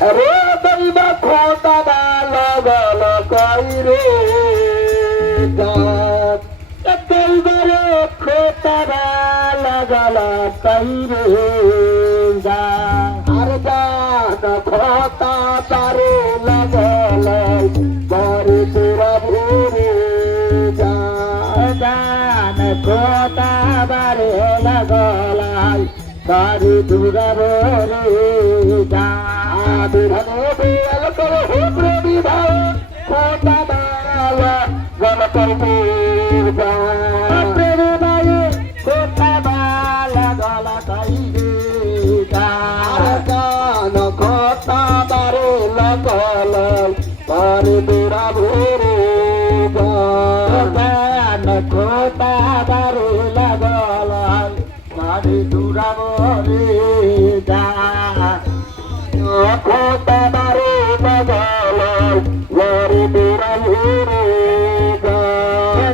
রে দইবা খোটা লাগল কইরে গান দইবারে খোটা লাগল কইরে গান আর গান খোটা তারে লাগল বারে তোরা ভোরে গান খোটা বারে লাগল বারে তোরা ভোরে গান বিধানে বেল করে হুবরে বিধান খোটা বালা গল কইরে গান প্রেমে বায়ে খোটা বালা গল কইরে গান গান খোটা বারে লাগল বারে তোরা ভোরে গান খোটা বারে লাগল বারে তোরা ভোরে গান খোটা বারে লাগল বারে তোরা ভোরে